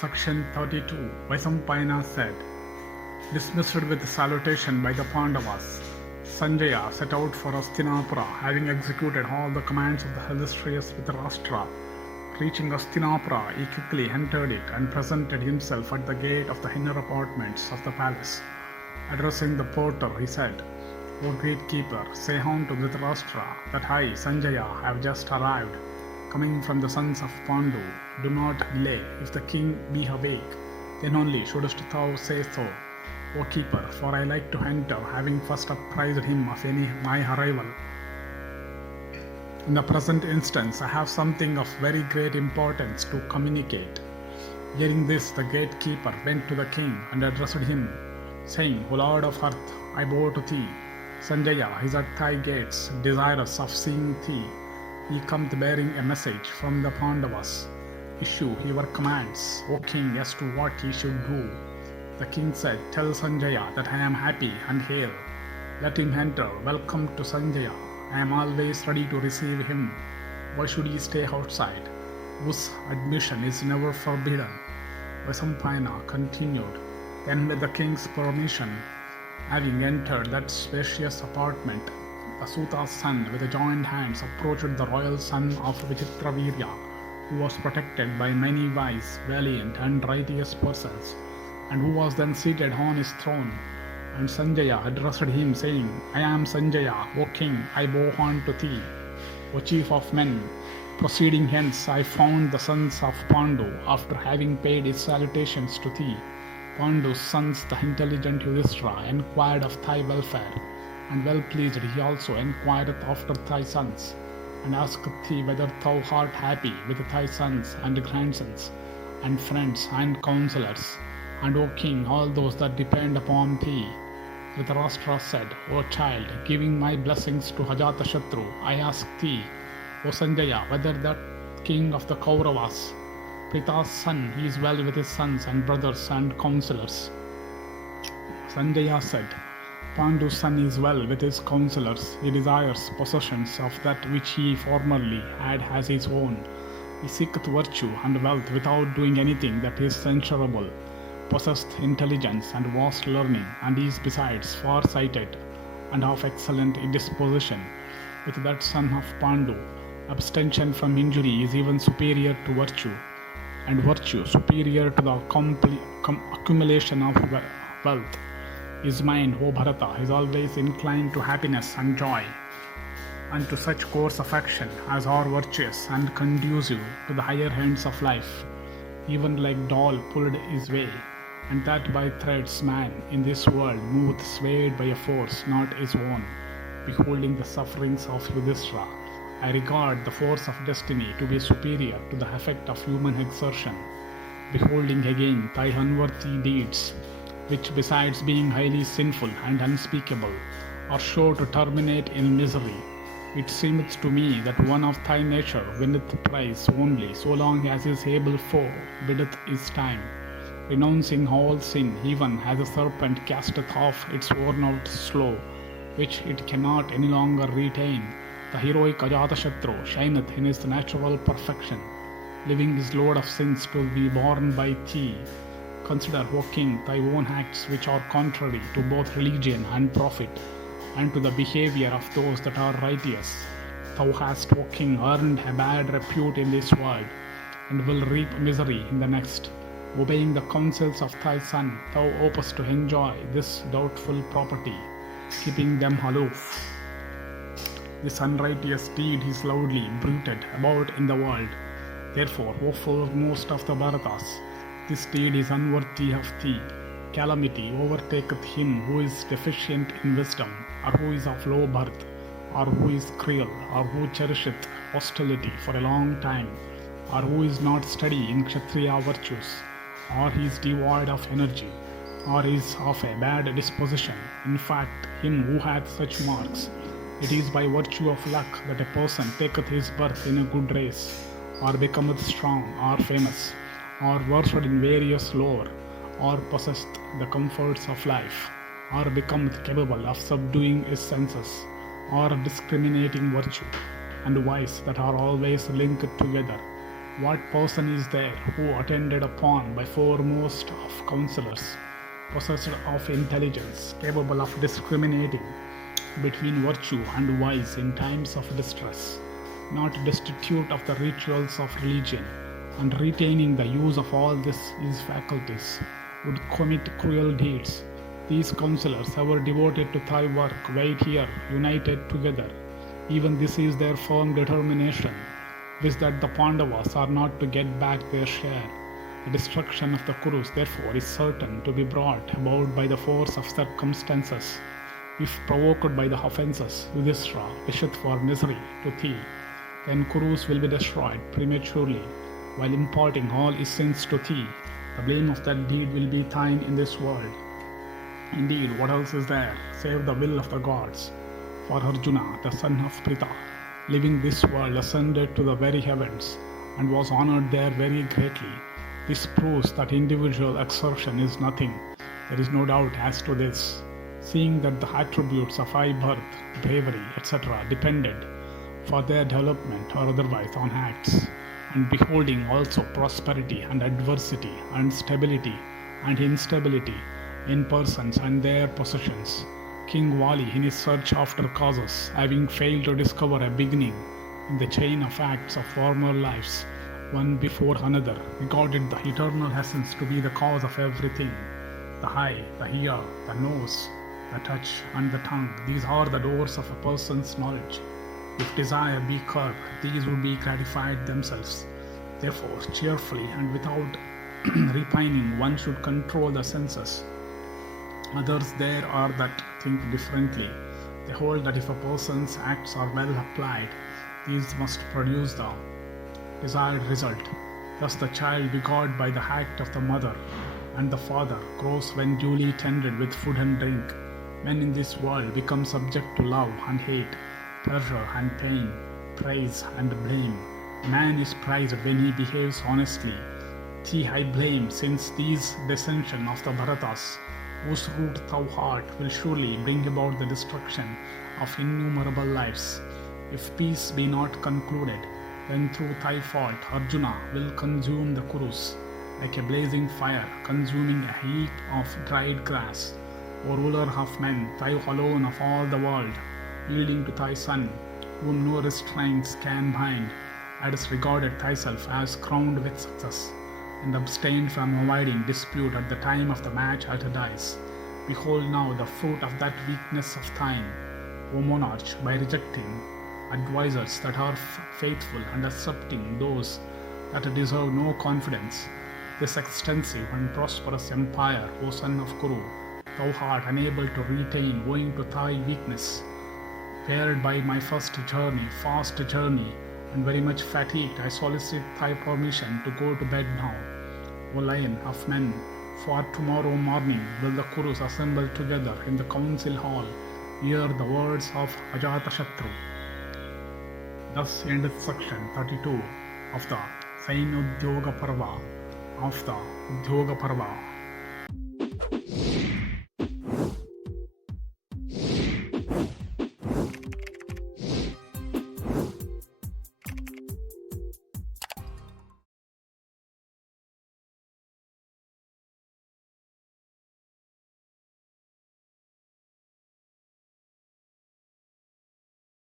Section 32. Vaisampayana said, dismissed with salutation by the Pandavas, Sanjaya set out for Hastinapura, having executed all the commands of the illustrious Dhritarashtra. Reaching Hastinapura, he quickly entered it and presented himself at the gate of the inner apartments of the palace. Addressing the porter, he said, O gatekeeper, say on to Dhritarashtra that I, Sanjaya, have just arrived, coming from the sons of Pandu. Do not delay. If the king be awake, then only shouldst thou say so, O keeper, for I like to enter, having first apprised him of my arrival. In the present instance, I have something of very great importance to communicate. Hearing this, the gatekeeper went to the king and addressed him, saying, O Lord of earth, I bow to thee. Sanjaya is at thy gates, desirous of seeing thee. He cometh bearing a message from the Pandavas. Issue your commands, O king, as to what he should do. The king said, Tell Sanjaya that I am happy and hale. Let him enter. Welcome to Sanjaya. I am always ready to receive him. Why should he stay outside, whose admission is never forbidden? Vaisampayana continued. Then with the king's permission, having entered that spacious apartment, the Suta's son with joined hands approached the royal son of Vichitravirya, who was protected by many wise, valiant and righteous persons, and who was then seated on his throne. And Sanjaya addressed him, saying, I am Sanjaya, O king, I bow unto thee. O chief of men, proceeding hence, I found the sons of Pandu, after having paid his salutations to thee. Pandu's sons, the intelligent Yudhishthira, inquired of thy welfare, and well pleased he also inquireth after thy sons, and asketh thee whether thou art happy with thy sons and grandsons, and friends and counselors, and O king, all those that depend upon thee. Dhritarashtra said, O child, giving my blessings to Ajatashatru, I ask thee, O Sanjaya, whether that king of the Kauravas, Pritha's son, he is well with his sons and brothers and counselors. Sanjaya said, Pandu's son is well with his counselors. He desires possessions of that which he formerly had as his own. He seeketh virtue and wealth without doing anything that is censurable, possessed intelligence and vast learning, and is besides far-sighted and of excellent disposition. With that son of Pandu, abstention from injury is even superior to virtue, and virtue superior to the accumulation of wealth. His mind, O Bharata, is always inclined to happiness and joy, and to such course of action as are virtuous and conducive to the higher ends of life, even like doll pulled his way, and that by threads man in this world moveth swayed by a force not his own. Beholding the sufferings of Yudhishthira, I regard the force of destiny to be superior to the effect of human exertion. Beholding again thy unworthy deeds, which besides being highly sinful and unspeakable, are sure to terminate in misery, it seemeth to me that one of thy nature winneth prize only so long as his able foe bideth his time, renouncing all sin, even as a serpent casteth off its worn-out slough, which it cannot any longer retain. The heroic Ajatashatru shineth in his natural perfection, leaving his load of sins to be borne by thee. Consider, O king, thy own acts which are contrary to both religion and profit, and to the behavior of those that are righteous. Thou hast, O king, earned a bad repute in this world, and will reap misery in the next. Obeying the counsels of thy son, thou hopest to enjoy this doubtful property, keeping them aloof. This unrighteous deed is loudly bruited about in the world. Therefore, O foremost of the Bharatas, this deed is unworthy of thee. Calamity overtaketh him who is deficient in wisdom, or who is of low birth, or who is cruel, or who cherisheth hostility for a long time, or who is not steady in Kshatriya virtues, or he is devoid of energy, or is of a bad disposition. In fact, him who hath such marks, it is by virtue of luck that a person taketh his birth in a good race, or becometh strong, or famous, or versed in various lore, or possessed the comforts of life, or becometh capable of subduing his senses, or discriminating virtue and vice that are always linked together, What person is there who attended upon by foremost of counselors, possessed of intelligence, capable of discriminating between virtue and vice in times of distress, not destitute of the rituals of religion, and retaining the use of all his faculties, would commit cruel deeds. These counselors, ever devoted to thy work, wait here, united together. Even this is their firm determination, viz. That the Pandavas are not to get back their share. The destruction of the Kurus, therefore, is certain to be brought about by the force of circumstances. If provoked by the offences Yudhishthira wisheth for misery to thee, then Kurus will be destroyed prematurely, while imparting all his sins to thee. The blame of that deed will be thine in this world. Indeed, what else is there, save the will of the gods? For Arjuna, the son of Pritha, living this world, ascended to the very heavens, and was honored there very greatly. This proves that individual exertion is nothing. There is no doubt as to this. Seeing that the attributes of high birth, bravery, etc. depended for their development or otherwise on acts, and beholding also prosperity and adversity and stability and instability in persons and their possessions, King Vali, in his search after causes, having failed to discover a beginning in the chain of acts of former lives, one before another, regarded the eternal essence to be the cause of everything. The eye, the ear, the nose, the touch, and the tongue, these are the doors of a person's knowledge. If desire be curbed, these would be gratified themselves. Therefore, cheerfully and without repining, one should control the senses. Others there are that think differently. They hold that if a person's acts are well applied, these must produce the desired result. Thus the child begot by the act of the mother and the father grows when duly tended with food and drink. Men in this world become subject to love and hate, pleasure and pain, praise and blame. Man is prized when he behaves honestly. Thee I blame, since these descension of the Bharatas, whose root thou art, will surely bring about the destruction of innumerable lives. If peace be not concluded, then through thy fault Arjuna will consume the Kurus like a blazing fire consuming a heap of dried grass. O ruler of men, thou alone of all the world, yielding to thy son, whom no restraints can bind, hadst regarded thyself as crowned with success, and abstained from avoiding dispute at the time of the match at a dice. Behold now the fruit of that weakness of thine, O monarch, by rejecting advisers that are faithful and accepting those that deserve no confidence. This extensive and prosperous empire, O son of Kuru, thou art unable to retain owing to thy weakness. Wearied by my fast journey, and very much fatigued, I solicit thy permission to go to bed now. O lion of men, for tomorrow morning will the Kurus assemble together in the council hall, hear the words of Ajatashatru. Thus endeth section 32 of the Sainyodyoga Parva of the Udyoga Parva